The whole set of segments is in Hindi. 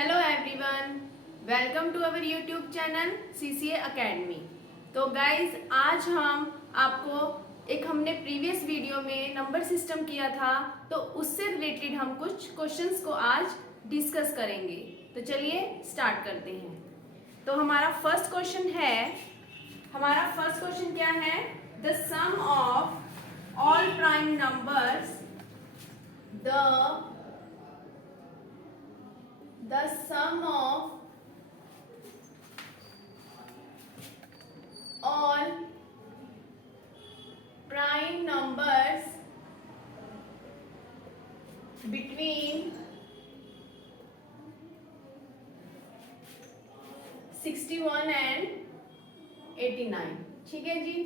Hello everyone, welcome to our YouTube channel CCA academy. तो गाइज आज हम आपको हमने प्रीवियस वीडियो में नंबर सिस्टम किया था, तो उससे रिलेटेड हम कुछ क्वेश्चंस को आज डिस्कस करेंगे। तो चलिए स्टार्ट करते हैं। तो हमारा फर्स्ट क्वेश्चन क्या है? The sum of all prime numbers the sum of all prime numbers between 61 and 89। ठीक है जी,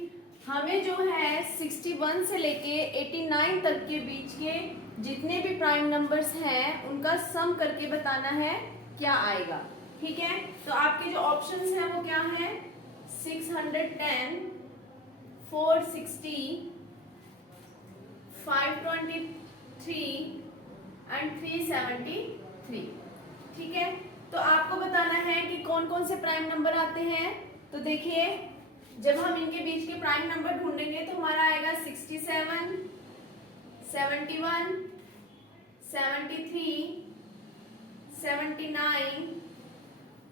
हमें जो है 61 से लेके 89 तक के बीच के जितने भी प्राइम नंबर्स हैं उनका सम करके बताना है क्या आएगा। ठीक है, तो आपके जो ऑप्शंस हैं वो क्या हैं? 610, 460, 523 एंड 373। ठीक है, तो आपको बताना है कि कौन कौन से प्राइम नंबर आते हैं। तो देखिए, जब हम इनके बीच के प्राइम नंबर ढूंढेंगे तो हमारा आएगा 67, 71, 73, 79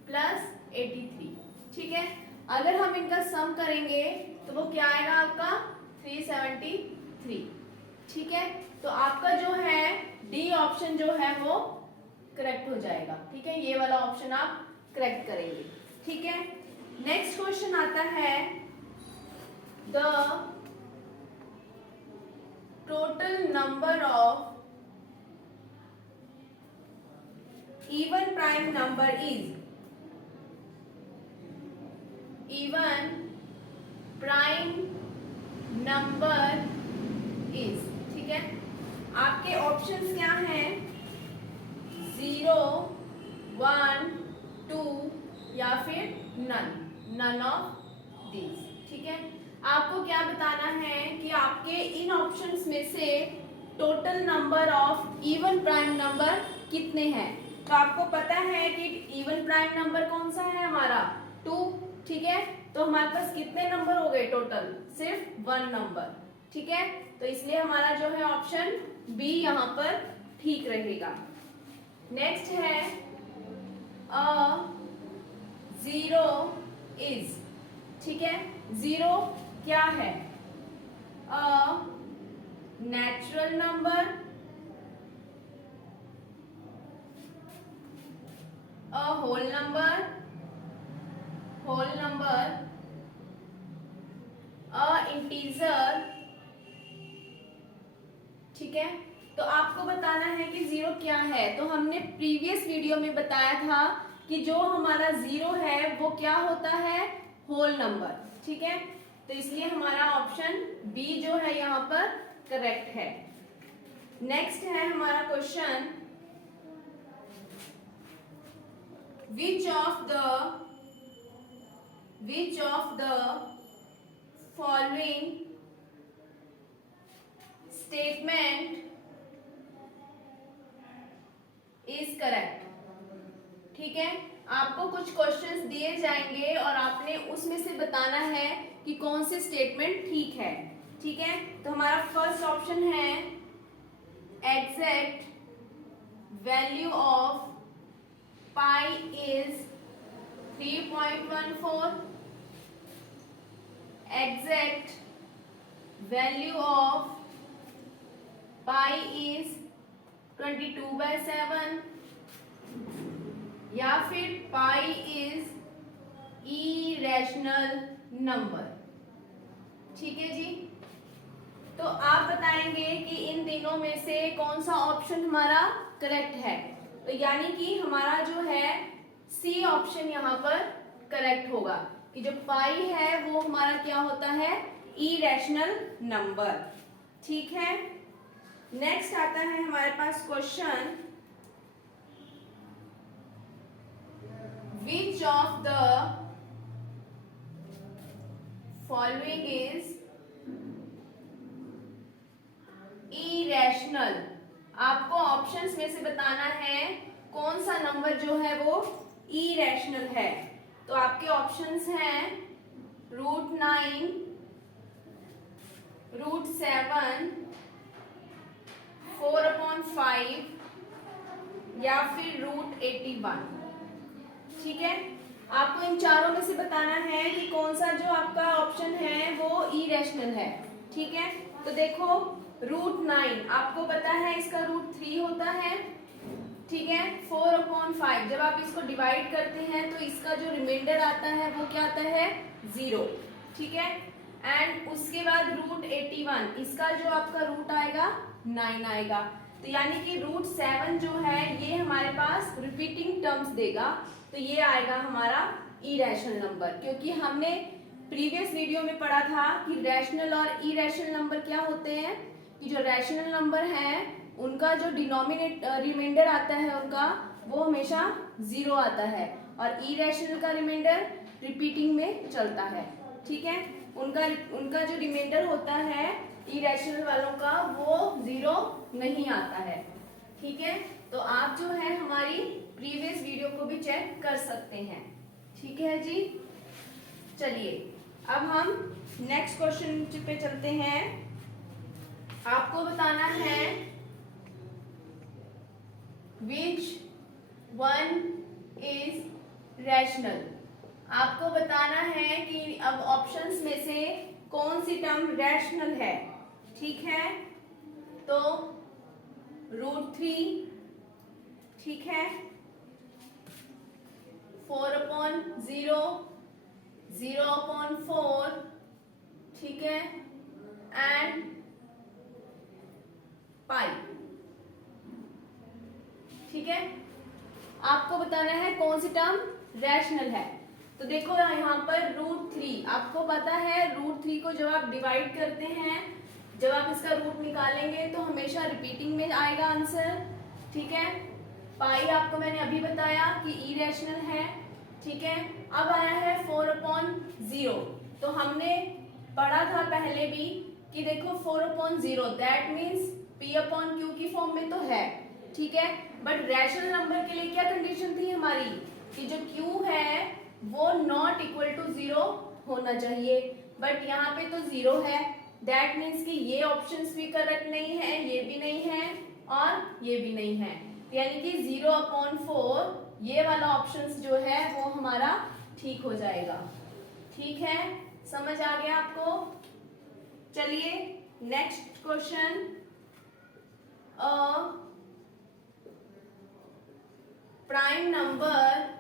प्लस 83। ठीक है, अगर हम इनका सम करेंगे तो वो क्या आएगा आपका? 373। ठीक है, तो आपका जो है डी ऑप्शन जो है वो करेक्ट हो जाएगा। ठीक है, ये वाला ऑप्शन आप करेक्ट करेंगे। ठीक है, नेक्स्ट क्वेश्चन आता है the total number of even prime number is even prime number is। ठीक है, आपके ऑप्शंस क्या हैं? 0, 1, 2 या फिर नन ऑफ दीज। ठीक है, आपको क्या बताना है कि आपके इन ऑप्शंस में से total number of even prime number कितने हैं। तो आपको पता है कि इवन प्राइम नंबर कौन सा है हमारा? 2। ठीक है, तो हमारे पास कितने नंबर हो गए टोटल? सिर्फ 1 नंबर। ठीक है, तो इसलिए हमारा जो है ऑप्शन बी यहाँ पर ठीक रहेगा। नेक्स्ट है जीरो इज। ठीक है, जीरो क्या है? Natural number, a whole number, a integer। ठीक है, तो आपको बताना है कि जीरो क्या है। तो हमने प्रीवियस वीडियो में बताया था कि जो हमारा जीरो है वो क्या होता है? Whole number. ठीक है, तो इसलिए हमारा ऑप्शन बी जो है यहाँ पर करेक्ट है। नेक्स्ट है हमारा question, Which of the following statement is correct? ठीक है, आपको कुछ क्वेश्चंस दिए जाएंगे और आपने उसमें से बताना है कि कौन से स्टेटमेंट ठीक है। ठीक है, तो हमारा फर्स्ट ऑप्शन है exact value of pi is 3.14, exact value of pi is 22/7, या फिर pi is irrational number। ठीक है जी, तो आप बताएंगे कि इन तीनों में से कौन सा ऑप्शन हमारा करेक्ट है। तो यानी कि हमारा जो है सी ऑप्शन यहाँ पर करेक्ट होगा कि जो पाई है वो हमारा क्या होता है? Irrational number. ठीक है, नेक्स्ट आता है हमारे पास question, which of the following is irrational. आपको ऑप्शंस में से बताना है कौन सा नंबर जो है वो इरेशनल है। तो आपके ऑप्शंस हैं √9, √7, 4/5 या फिर √81। ठीक है, आपको इन चारों में से बताना है कि कौन सा जो आपका ऑप्शन है वो इरेशनल है। ठीक है, तो देखो √9 आपको पता है इसका √3 होता है। ठीक है, 4/5 जब आप इसको डिवाइड करते हैं तो इसका जो रिमाइंडर आता है वो क्या आता है 0। ठीक है, एंड उसके बाद √81 इसका जो आपका रूट आएगा 9 आएगा। तो यानी कि √7 जो है ये हमारे पास रिपीटिंग टर्म्स देगा, तो ये आएगा हमारा इरेशनल नंबर। क्योंकि हमने प्रीवियस वीडियो में पढ़ा था कि रैशनल और इरेशनल नंबर क्या होते हैं, कि जो रैशनल नंबर है उनका जो रिमाइंडर आता है उनका वो हमेशा 0 आता है, और इरेशनल का रिमाइंडर रिपीटिंग में चलता है। ठीक है, उनका जो रिमाइंडर होता है इरेशनल वालों का वो 0 नहीं आता है। ठीक है, तो आप जो है हमारी प्रीवियस वीडियो को भी चेक कर सकते हैं। ठीक है जी, चलिए अब हम नेक्स्ट क्वेश्चन पे चलते हैं। आपको बताना है which one is rational। आपको बताना है कि अब ऑप्शंस में से कौन सी टर्म रैशनल है। ठीक है, तो √3, ठीक है, 4/0, 0/4, ठीक है, एंड पाई। ठीक है, आपको बताना है कौन सी टर्म रैशनल है। तो देखो यहाँ पर √3 आपको पता है, √3 को जब आप डिवाइड करते हैं, जब आप इसका रूट निकालेंगे तो हमेशा रिपीटिंग में आएगा आंसर। ठीक है, पाई आपको मैंने अभी बताया कि इरेशनल है। ठीक है, अब आया है 4/0। तो हमने पढ़ा था पहले भी कि देखो 4/0 दैट मीन्स P/Q की फॉर्म में तो है। ठीक है, बट रैशनल नंबर के लिए क्या कंडीशन थी हमारी कि जो Q है वो नॉट इक्वल टू 0 होना चाहिए, बट यहाँ पे तो 0 है। दैट मीन्स कि ये ऑप्शंस भी करेक्ट नहीं है, ये भी नहीं है और ये भी नहीं है, यानी कि 0/4 ये वाला ऑप्शंस जो है वो हमारा ठीक हो जाएगा। ठीक है, समझ आ गया आपको। चलिए next question, prime number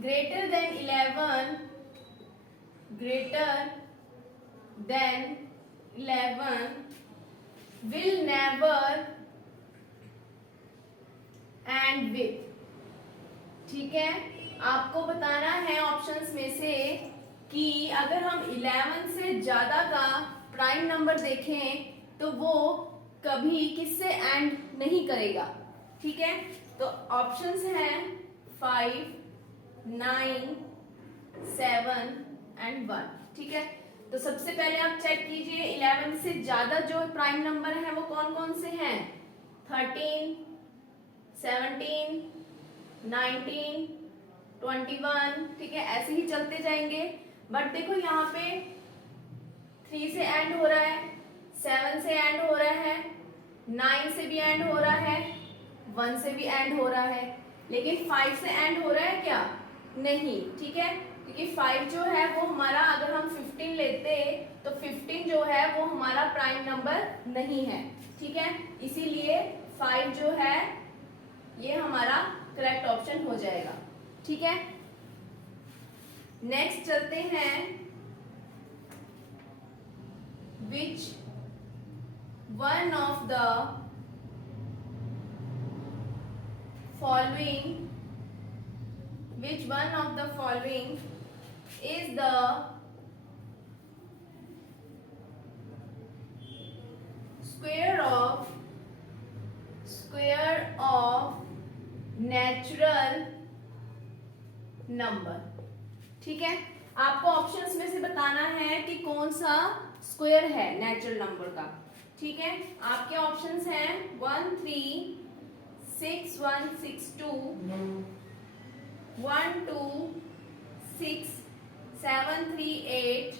greater than 11 will never end with। ठीक है, आपको बताना है ऑप्शंस में से कि अगर हम 11 से ज्यादा का प्राइम नंबर देखें तो वो कभी किससे एंड नहीं करेगा। ठीक है, तो ऑप्शंस हैं 5, 9, 7 एंड 1। ठीक है, तो सबसे पहले आप चेक कीजिए 11 से ज्यादा जो प्राइम नंबर है वो कौन कौन से हैं। 13, 17, 19, 21। ठीक है, ऐसे ही चलते जाएंगे। बट देखो यहाँ पे 3 से एंड हो रहा है, 7 से एंड हो रहा है, 9 से भी एंड हो रहा है, 1 से भी एंड हो रहा है, लेकिन 5 से एंड हो रहा है क्या? नहीं। ठीक है, क्योंकि 5 जो है वो हमारा, अगर हम 15 लेते तो 15 जो है वो हमारा प्राइम नंबर नहीं है। ठीक है, इसीलिए 5 जो है ये हमारा करेक्ट ऑप्शन हो जाएगा। ठीक है, नेक्स्ट चलते हैं, which one of the following which one of the following is the square of natural number। ठीक है, आपको ऑप्शंस में से बताना है कि कौन सा स्क्वायर है नेचुरल नंबर का। ठीक है, आपके ऑप्शंस हैं 1 3 6 1 6 2 1 2 6 7 3 8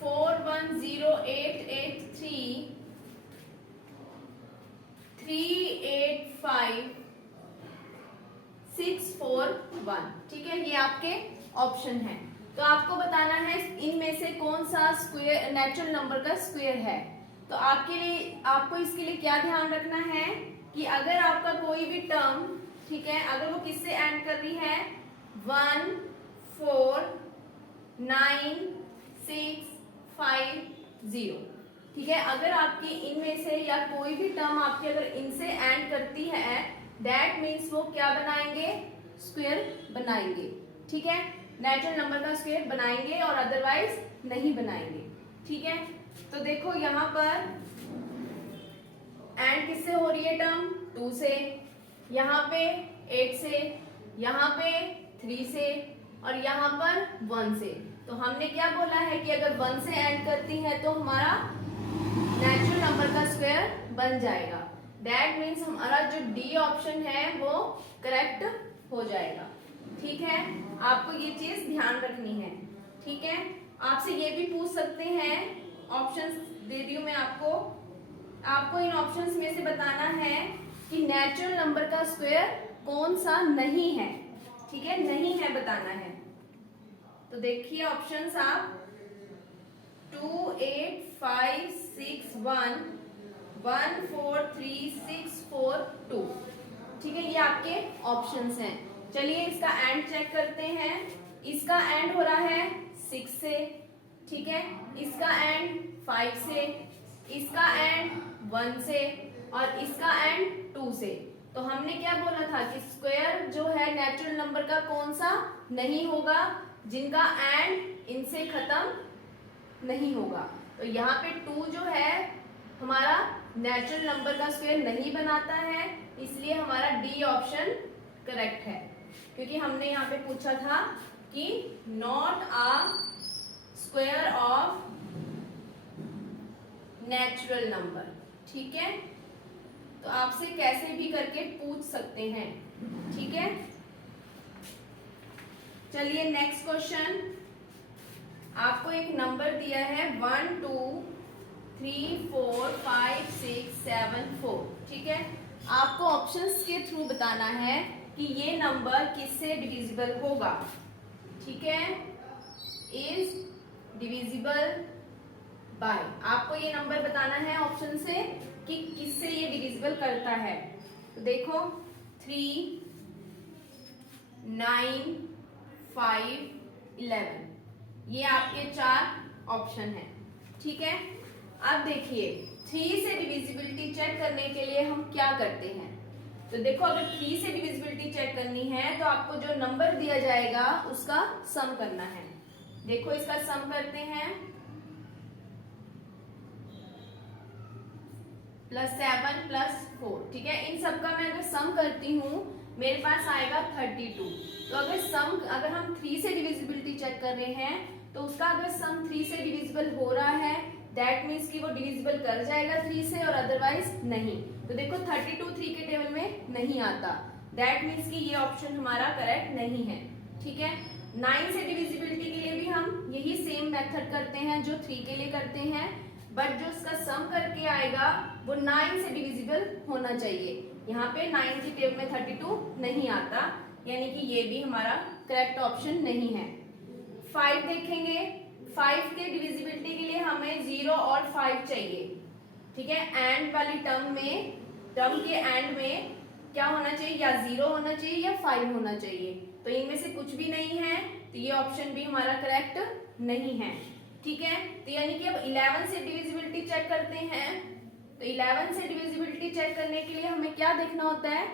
4 1 0 8 8 3 3 8 5 6 4 1। ठीक है, ये आपके ऑप्शन है। तो आपको बताना है इनमें से कौन सा स्क्वायर नेचुरल नंबर का स्क्वायर है। तो आपके लिए आपको इसके लिए क्या ध्यान रखना है कि अगर आपका कोई भी टर्म, ठीक है, अगर वो किससे एंड कर रही है 1 4 9 6 5 0, ठीक है, अगर आपकी इनमें से या कोई भी टर्म आपकी अगर इनसे एंड करती है, दैट मीन्स वो क्या बनाएंगे, स्क्वायर बनाएंगे। ठीक है, नेचुरल नंबर का स्क्वायर बनाएंगे और अदरवाइज नहीं बनाएंगे। ठीक है, तो देखो यहाँ पर एंड किससे हो रही है टर्म 2 से, यहाँ पे 8 से, यहाँ पे 3 से और यहाँ पर 1 से। तो हमने क्या बोला है कि अगर 1 से एंड करती है तो हमारा नेचुरल नंबर का स्क्वायर बन जाएगा। दैट मीन्स हमारा जो डी ऑप्शन है वो करेक्ट हो जाएगा। ठीक है, आपको ये चीज ध्यान रखनी है। ठीक है, आपसे ये भी पूछ सकते हैं, ऑप्शंस दे दी हूं मैं आपको इन ऑप्शंस में से बताना है कि नेचुरल नंबर का स्क्वायर कौन सा नहीं है। ठीक है, नहीं है बताना है। तो देखिए ऑप्शंस आप 2 8 5 6 1 1 4 3 6 4 2। ठीक है, ये आपके ऑप्शंस हैं। चलिए इसका एंड चेक करते हैं। इसका एंड हो रहा है 6 से, ठीक है, इसका एंड 5 से, इसका एंड 1 से और इसका एंड 2 से। तो हमने क्या बोला था कि स्क्वायर जो है नेचुरल नंबर का कौन सा नहीं होगा, जिनका एंड इनसे खत्म नहीं होगा। तो यहाँ पे 2 जो है हमारा नेचुरल नंबर का स्क्वायर नहीं बनाता है, इसलिए हमारा डी ऑप्शन करेक्ट है। क्योंकि हमने यहाँ पे पूछा था कि not a square of natural number. ठीक है, तो आपसे कैसे भी करके पूछ सकते हैं। ठीक है, चलिए नेक्स्ट क्वेश्चन। आपको एक नंबर दिया है 1 2 3 4 5 6 7 4। ठीक है, आपको ऑप्शंस के थ्रू बताना है कि ये नंबर किससे डिविजिबल होगा। ठीक है, इज डिविजिबल बाय, आपको ये नंबर बताना है ऑप्शन से कि किससे ये डिविजिबल करता है। तो देखो 3 9 5 11, ये आपके 4 ऑप्शन है। ठीक है, अब देखिए 3 से डिविजिबिलिटी चेक करने के लिए हम क्या करते हैं। तो देखो अगर 3 से डिविजिबिलिटी चेक करनी है तो आपको जो नंबर दिया जाएगा उसका सम करना है। देखो इसका सम करते हैं, +7 +4। ठीक है, इन सब का मैं अगर सम करती हूँ मेरे पास आएगा 32। तो अगर हम 3 से डिविजिबिलिटी चेक कर रहे हैं तो उसका अगर सम 3 से डिविजिबल हो रहा है, दैट मीन्स कि वो डिविजिबल कर जाएगा 3 से और अदरवाइज नहीं। तो देखो 32 3 के टेबल में नहीं आता, दैट मीन्स कि ये ऑप्शन हमारा करेक्ट नहीं है। ठीक है, 9 से डिविजिबिलिटी के लिए भी हम यही सेम मेथड करते हैं जो 3 के लिए करते हैं, बट जो उसका सम करके आएगा वो 9 से डिविजिबल होना चाहिए। यहाँ पे 9 की टेबल में 32 नहीं आता, यानी कि ये भी हमारा करेक्ट ऑप्शन नहीं है। 5 देखेंगे, 5 के डिविजिबिलिटी के लिए हमें 0 और 5 चाहिए। ठीक है, एंड वाली टर्म के एंड में क्या होना चाहिए, या 0 होना चाहिए या 5 होना चाहिए। तो इनमें से कुछ भी नहीं है, तो ये ऑप्शन भी हमारा करेक्ट नहीं है। ठीक है, तो यानी कि अब 11 से डिविजिबिलिटी चेक करते हैं। तो 11 से डिविजिबिलिटी चेक करने के लिए हमें क्या देखना होता है,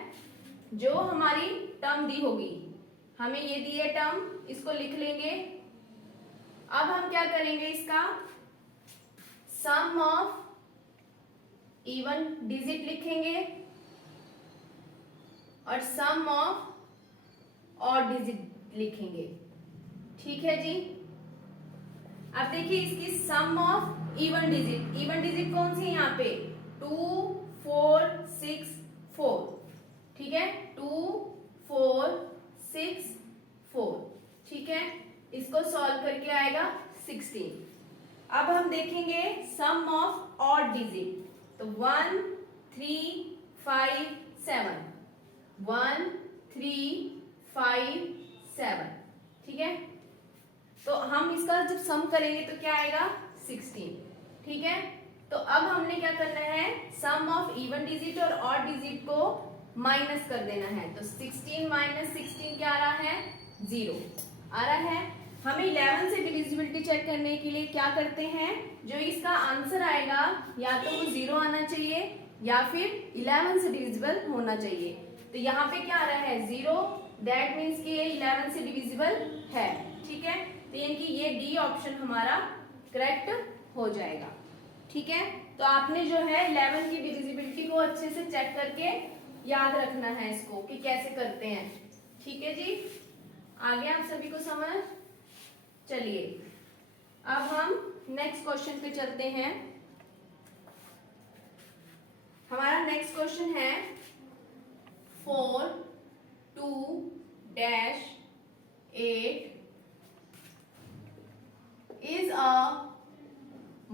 जो हमारी टर्म दी होगी, हमें ये दी है टर्म, इसको लिख लेंगे। अब हम क्या करेंगे, इसका सम ऑफ इवन डिजिट लिखेंगे और सम ऑफ ऑड डिजिट लिखेंगे। ठीक है जी, अब देखिए इसकी सम ऑफ इवन डिजिट कौन सी है यहाँ पे 2 4 6 4, ठीक है 2 4 6 4, ठीक है इसको सॉल्व करके आएगा 16। अब हम देखेंगे सम ऑफ ऑड डिजिट, तो 1 3 5 7, 1 3 5 7, ठीक है तो हम इसका जब सम करेंगे तो क्या आएगा 16, ठीक है। तो अब हमने क्या करना है सम ऑफ इवन डिजिट और ऑड डिजिट को माइनस कर देना है, तो 16 माइनस 16 क्या आ रहा है 0 आ रहा है। हमें 11 से डिविजिबिलिटी चेक करने के लिए क्या करते हैं, जो इसका आंसर आएगा या तो वो 0 आना चाहिए या फिर 11 से डिविजिबल होना चाहिए। तो यहाँ पे क्या आ रहा है 0, दैट मीन्स कि ये 11 से डिविजिबल है, ठीक है तो यानी कि ये डी ऑप्शन हमारा करेक्ट हो जाएगा, ठीक है। तो आपने जो है 11 की डिविजिबिलिटी को अच्छे से चेक करके याद रखना है इसको कि कैसे करते हैं, ठीक है जी। आगे आप सभी को समझ। चलिए अब हम नेक्स्ट क्वेश्चन पे चलते हैं। हमारा नेक्स्ट क्वेश्चन है 4 2 8 is a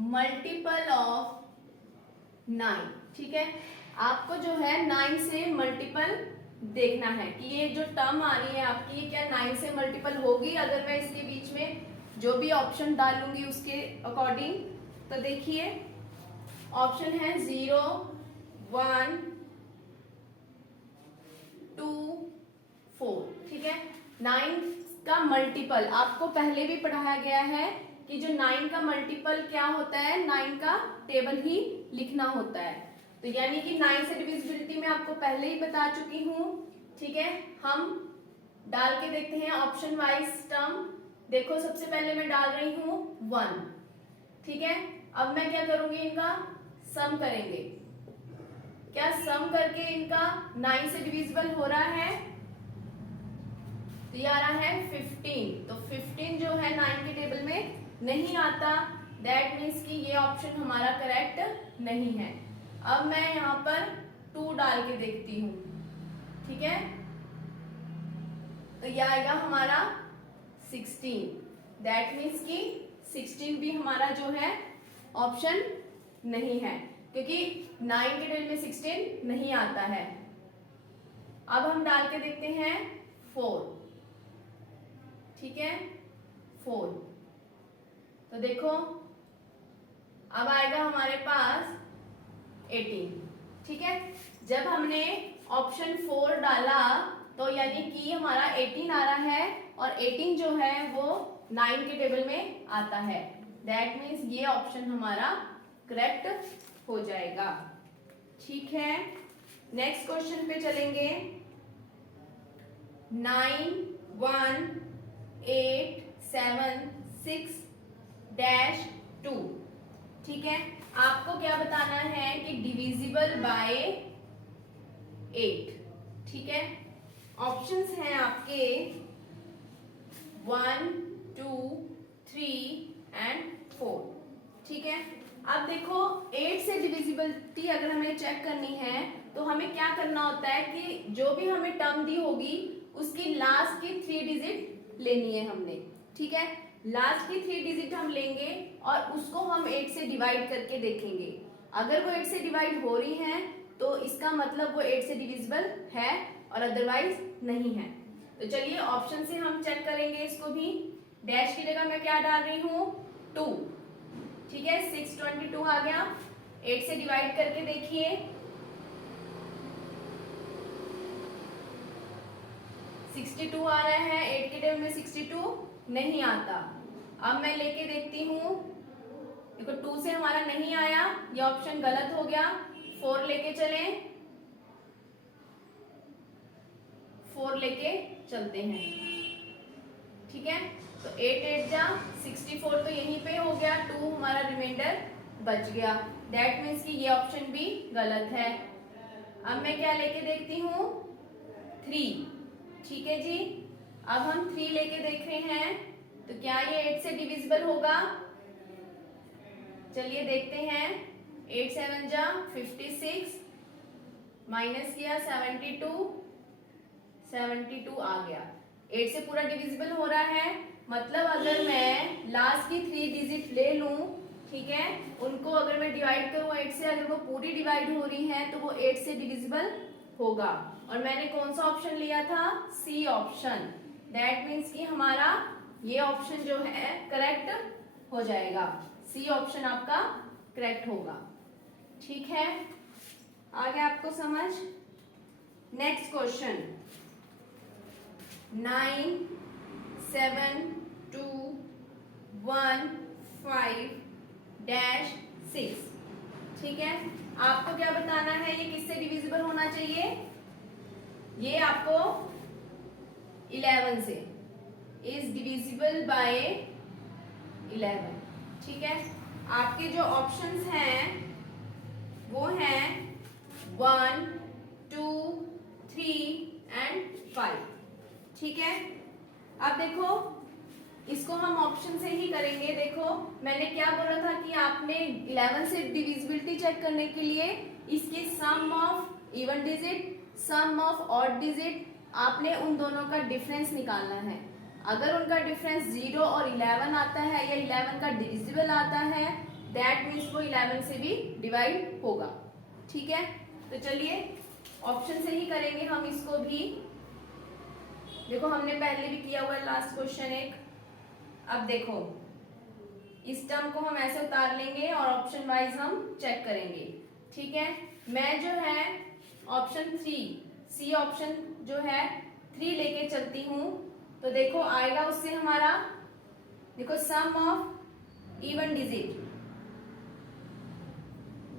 multiple of 9, ठीक है आपको जो है 9 से मल्टीपल देखना है कि ये जो टर्म आ रही है आपकी ये क्या 9 से मल्टीपल होगी अगर मैं इसके बीच में जो भी ऑप्शन डालूंगी उसके अकॉर्डिंग। तो देखिए ऑप्शन है 0 1 2 4, ठीक है 9 का मल्टीपल आपको पहले भी पढ़ाया गया है कि जो 9 का मल्टीपल क्या होता है 9 का टेबल ही लिखना होता है। तो यानी कि 9 से डिविजिबिलिटी में आपको पहले ही बता चुकी हूँ, ठीक है। हम डाल के देखते हैं ऑप्शन वाइज टर्म। देखो सबसे पहले मैं डाल रही हूँ 1, ठीक है अब मैं क्या करूंगी इनका सम करेंगे, क्या सम करके इनका 9 से डिविजिबल हो रहा है तो ये आ रहा है 15, तो 15 जो है 9 के टेबल में नहीं आता, दैट मीन्स कि ये ऑप्शन हमारा करेक्ट नहीं है। अब मैं यहाँ पर 2 डाल के देखती हूँ, ठीक है तो ये आएगा हमारा 16, दैट मीन्स कि 16 भी हमारा जो है ऑप्शन नहीं है क्योंकि 9 के टेबल में 16 नहीं आता है। अब हम डाल के देखते हैं 4, ठीक है 4, तो देखो अब आएगा हमारे पास 18, ठीक है जब हमने ऑप्शन 4 डाला तो यानी कि हमारा 18 आ रहा है और 18 जो है वो 9 के टेबल में आता है, दैट मीन्स ये ऑप्शन हमारा करेक्ट हो जाएगा, ठीक है। नेक्स्ट क्वेश्चन पे चलेंगे 9 1 8 7 6 -2, ठीक है आपको क्या बताना है कि डिविजिबल बाय 8, ठीक है ऑप्शंस हैं आपके 1 2 3 एंड 4, ठीक है। अब देखो 8 से डिविजिबिलिटी अगर हमें चेक करनी है तो हमें क्या करना होता है कि जो भी हमें टर्म दी होगी उसकी लास्ट की 3 डिजिट लेनी है हमने, ठीक है लास्ट की 3 डिजिट हम लेंगे और उसको हम 8 से डिवाइड करके देखेंगे। अगर वो 8 से डिवाइड हो रही हैं तो इसका मतलब वो 8 से डिविजिबल है और अदरवाइज नहीं है। तो चलिए ऑप्शन से हम चेक करेंगे इसको भी। डैश की जगह मैं क्या डाल रही हूँ 2, ठीक है 622 आ गया, 8 से डिवाइड करके देखिए 62 आ रहा है, 8 के टेबल में 62 नहीं आता। अब मैं लेके देखती हूँ, देखो 2 से हमारा नहीं आया, ये ऑप्शन गलत हो गया। 4 लेके चलें, 4 लेके चलते हैं, ठीक है तो 8 8 जा 64 तो यहीं पे हो गया, 2 हमारा रिमाइंडर बच गया, दैट मीन्स कि ये ऑप्शन भी गलत है। अब मैं क्या लेके देखती हूँ 3, ठीक है जी। अब हम 3 लेके देख रहे हैं तो क्या ये 8 से डिविजिबल होगा, चलिए देखते हैं। 8 7 जा 56, माइनस किया 72 आ गया। 8 से पूरा डिविजिबल हो रहा है, मतलब अगर मैं लास्ट की 3 डिजिट ले लूं, ठीक है, उनको अगर मैं डिवाइड करूं 8 से, अगर वो पूरी डिवाइड हो रही है तो वो 8 से डिविजिबल होगा। और मैंने कौन सा ऑप्शन लिया था? C option. दैट मीन्स कि हमारा ये ऑप्शन जो है करेक्ट हो जाएगा। सी ऑप्शन आपका करेक्ट होगा। ठीक है, आ गया आपको समझ? Next question 9 7 2 1 5 dash 6। ठीक है, आपको क्या बताना है? ये किससे डिविजिबल होना चाहिए? ये आपको 11 से, इज डिविजिबल बाय 11। ठीक है, आपके जो ऑप्शंस हैं वो हैं 1 2 3 एंड 5। ठीक है, अब देखो इसको हम ऑप्शन से ही करेंगे। देखो मैंने क्या बोला था कि आपने 11 से डिविजिबिलिटी चेक करने के लिए इसके sum of even digit, sum of odd digit, आपने उन दोनों का डिफरेंस निकालना है। अगर उनका डिफरेंस 0 और 11 आता है या 11 का डिविजिबल आता है, दैट मीन्स वो 11 से भी डिवाइड होगा। ठीक है, तो चलिए ऑप्शन से ही करेंगे हम इसको भी। देखो हमने पहले भी किया हुआ है लास्ट क्वेश्चन एक। अब देखो इस टर्म को हम ऐसे उतार लेंगे और ऑप्शन वाइज हम चेक करेंगे। ठीक है, मैं जो है ऑप्शन 3, सी ऑप्शन जो है 3 लेके चलती हूँ, तो देखो आएगा उससे हमारा, देखो sum of even digit.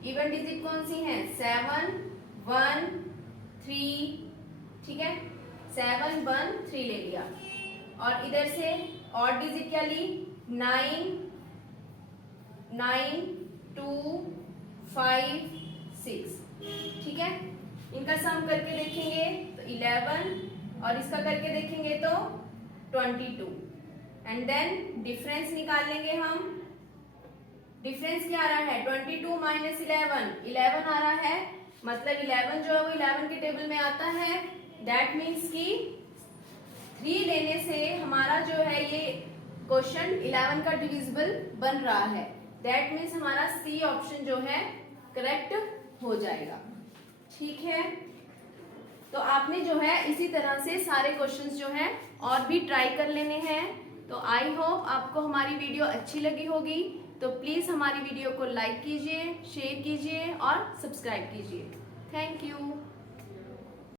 Even digit कौन सी है? 7 1 3। ठीक है, 7 1 3 ले लिया। और इधर से ऑड डिजिट क्या ली? 9 9 2 5 6। ठीक है, इनका सम करके देखेंगे तो 11 और इसका करके देखेंगे तो 22। एंड देन डिफरेंस निकाल लेंगे हम। डिफरेंस क्या आ रहा है? 22 माइनस 11 आ रहा है, मतलब 11 जो है वो 11 के टेबल में आता है। दैट मीन्स कि 3 लेने से हमारा जो है ये क्वेश्चन 11 का डिविजिबल बन रहा है। दैट मीन्स हमारा सी ऑप्शन जो है करेक्ट हो जाएगा। ठीक है, तो आपने जो है इसी तरह से सारे क्वेश्चंस जो हैं और भी ट्राई कर लेने हैं। तो आई होप आपको हमारी वीडियो अच्छी लगी होगी। तो प्लीज़ हमारी वीडियो को लाइक कीजिए, शेयर कीजिए और सब्सक्राइब कीजिए। Thank you.